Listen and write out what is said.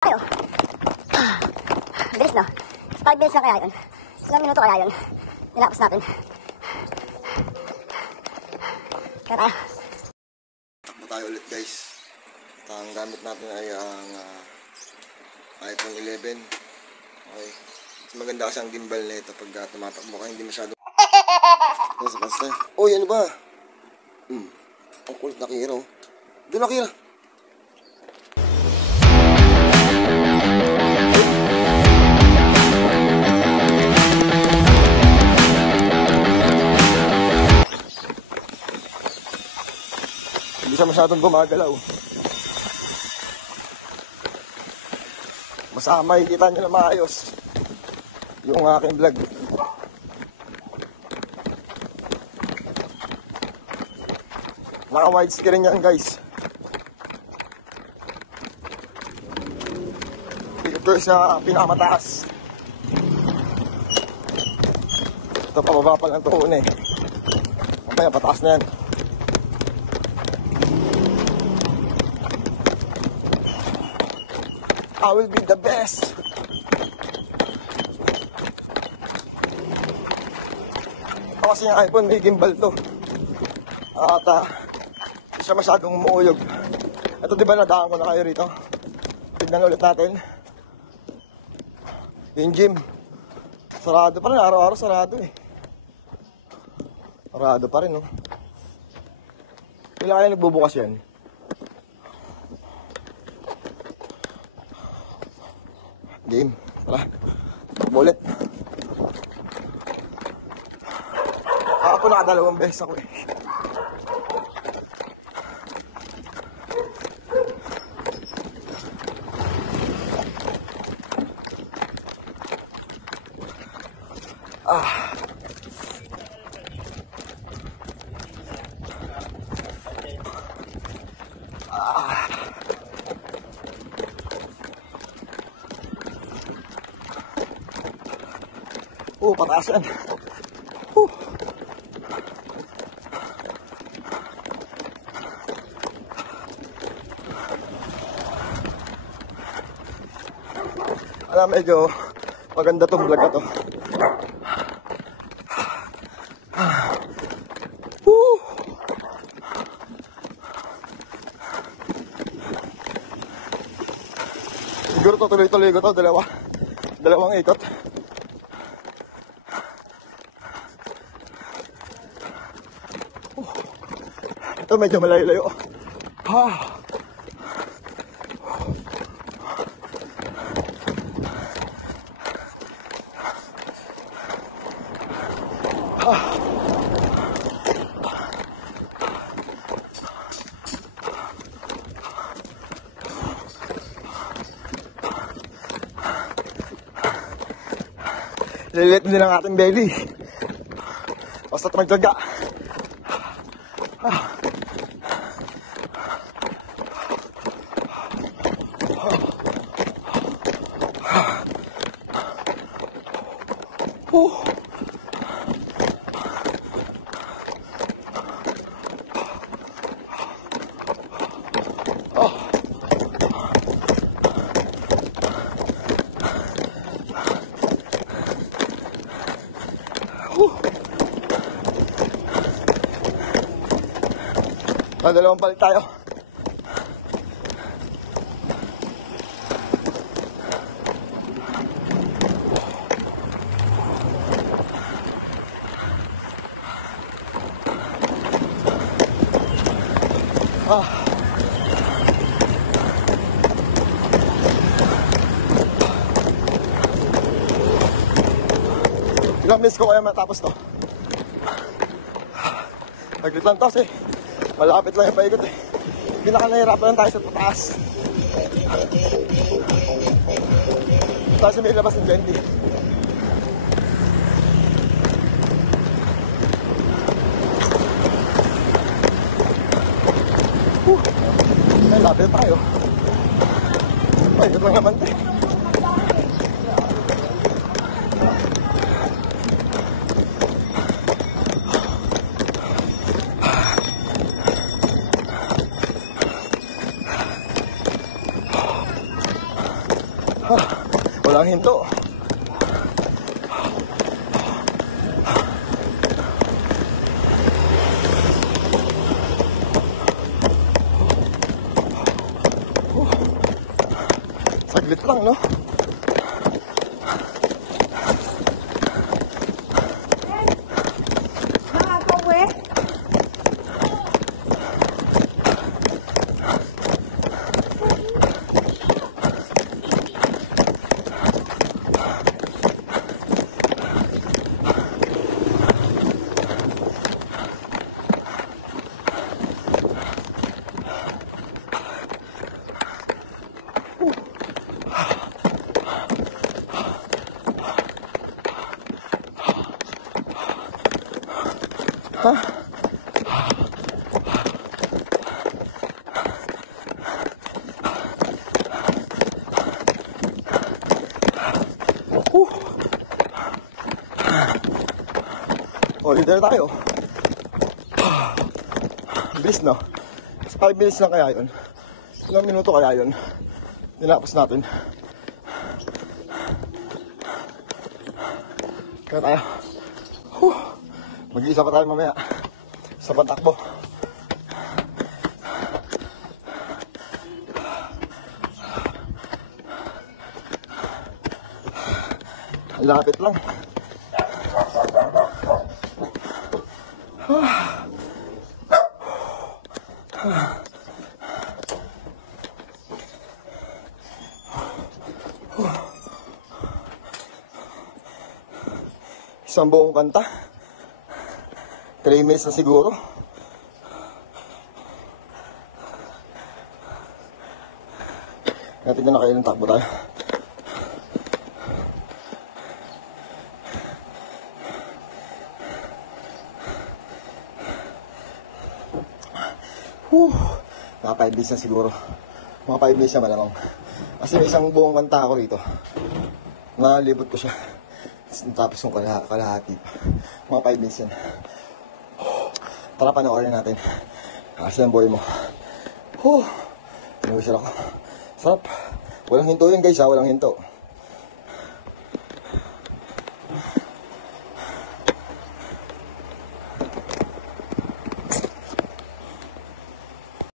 Tayo. Bilis no? 5 minutes na kaya yun. Ilang minuto kaya yun. Nilapos natin. Kaya tayo. Takbo tayo ulit guys. At ang gamit natin ay ang iPhone 11. Okay. Mas maganda kasi ang gimbal na ito pag tumatakbo ka, hindi masyado. Basta. Uy, ano ba? Ang kulit na Kira. Doon na Kira. Hindi siya masyadong gumagalaw. Mas makikita nyo na maayos yung aking vlog. Naka-wide screen yan guys. Ito sa pinakamataas. Ito pababa pa lang ito una eh. Mamaya pataas na yan. I will be the best. Ito kasi yung iPhone may gimbal to. At hindi siya masyadong umuuyog. Ito diba nadaan ko na kayo rito. Tignan ulit natin. Yung gym. Sarado pa rin. Araw-araw sarado eh. Sarado pa rin no. Kailan kaya nagbubukas yan? Game. Tara. Bulit. Ako nakadalawang beses ako eh. Pataas yan. Alam, medyo maganda tong vlog na to. Siguro to tuloy-tuloy ko to. Dalawang ikot. Ito medyo malayo-layo. Lilit din ang ating belly. Basta't magtyaga. Dalawang balik tayo. Ilang minutes ko kaya matapos to? Naglit lang to kasi malapit lang yung paikot eh. Nahirapan lang tayo sa pataas. Tapos may labas ng Genty. Ay, lapit tayo. Paikot lang naman tayo. Walang hinto. Saglit lang, no? Nakakauwi? O, leader tayo. Bilis, no? 5 minutes lang kaya yun. Ilang minuto kaya yun. Tinapos natin. Kaya tayo. Mag-iisa pa tayo mamaya. Sa patakbo. Lapit lang. Isang buong kanta. 3 minutes na siguro. Natin na kailang takbo tayo. Mga 5 minutes na siguro. Mga 5 minutes na malamang. Kasi may isang buong kanta ako rito. Nalibot ko siya. Tapos yung kalahati pa. Mga 5 minutes yan. Tara, panoorin natin. Kasi ang boy mo. Inuwisal ako. Sarap. Walang hinto yun guys ha. Walang hinto.